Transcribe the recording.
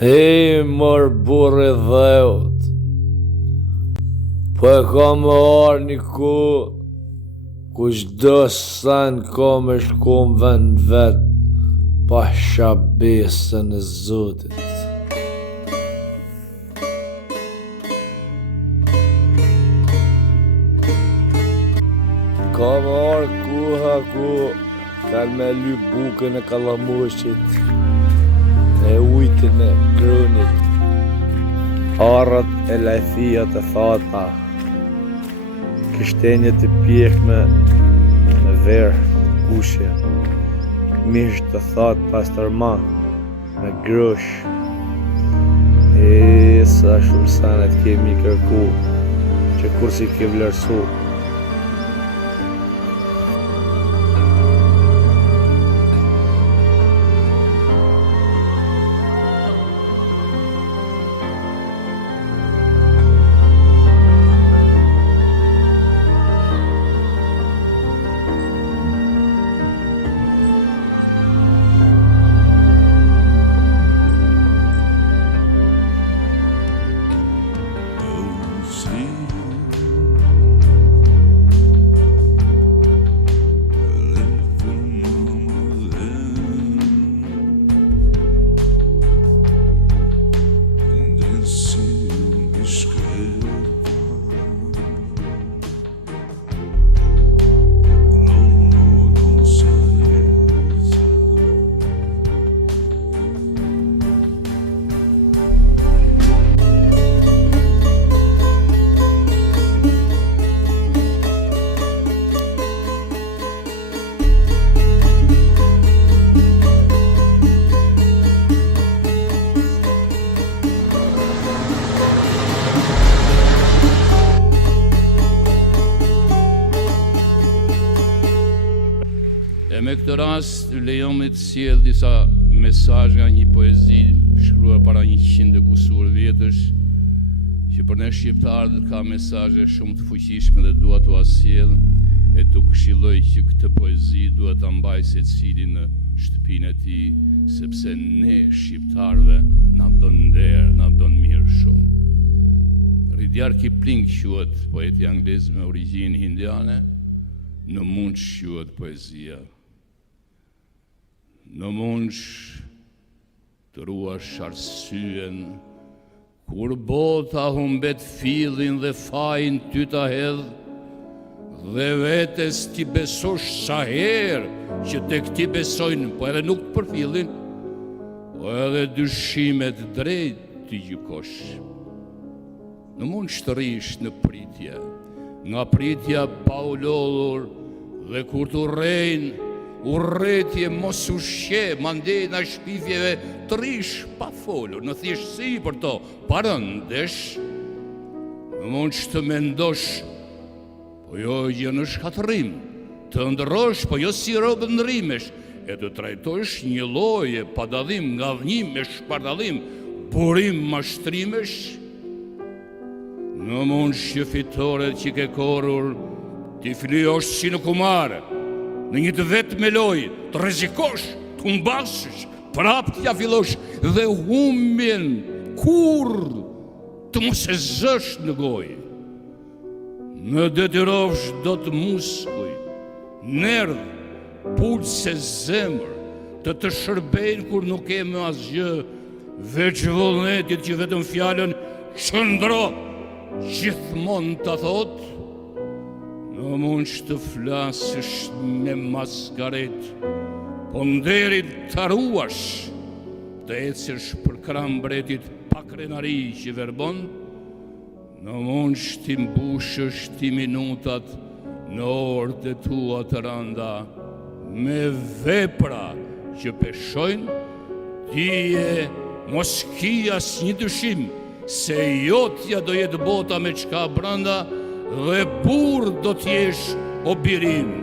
Hej, mër burri dheut, po e ka më arë një ku qdo sen ka me shku në vend vet, pa shabesën e Zotit. Ka më arë kuha ku kanë me ly bukën e kallamushit, e ujtin e grunit, arrat e lajthijat e thata, kishtenjet e pjekme me verë kushja, mish të thatë pastërma me grush. Sa shumë sanet kemi kërku, që kur si ke vlerësu. Me këtë rast, lejoni të sjell disa mesazhe nga një poezi shkruar para 100 e kusur vjetësh, që për ne shqiptarët ka mesazhe shumë të fuqishme dhe dua t'u sjell e t'u këshilloj që këtë poezi duhet ta mbaj secili në shtëpinë e tij, sepse ne shqiptarëve na bën nder, na bën mirë shumë. Rudyard Kipling quhet poeti anglez me origjinë indiane, në mund quhet poezia. Në mundsh të ruash arsyen, kur bota humbet fillin dhe fajin ty ta hedh, dhe vetes ti besosh sa herë që tek ti besojnë, po edhe nuk për fillin, po edhe dyshimet drejt ti gjykosh. Në mundsh të rish në pritje, nga pritja pa u lodhur, dhe kur të urrëtje mos u shqe, mandej në shpifjeve të rish pa folur, në thjeshtësi për to, pa rëndesh. Në mund që të mendosh, po jo gjë në shkatërim, të ndërosh, po jo si robë ndrimesh, e të trajtosh një lloje pa dallim nga dhënim me shpardallim, burim mashtrimesh. Në mund që fitoret që ke korur, ti flyosh si në kumare, në një të vetë me loj, të rrezikosh, të humbasësh, prap t'ja fillosh dhe humbjen kur të mos e zësh në gojë. Në detyrovsh do të muskuj, nerdh, pulse zemër, të shërbejnë kur nuk e më asgjë, veç vullnetit që vetëm fjalën qëndro, gjithmonë ta thotë. Në mund që të flasësh me maskaret, po nderit të ruash, të ecësh për krambretit pa krenari që verbon. Në mund që ti mbushësh ti minutat në orët e tua të randa, me vepra që peshojnë, ti e mos ki as një dyshim, se jotja do jetë bota me qka branda, dhe burr do t'jesh o birim.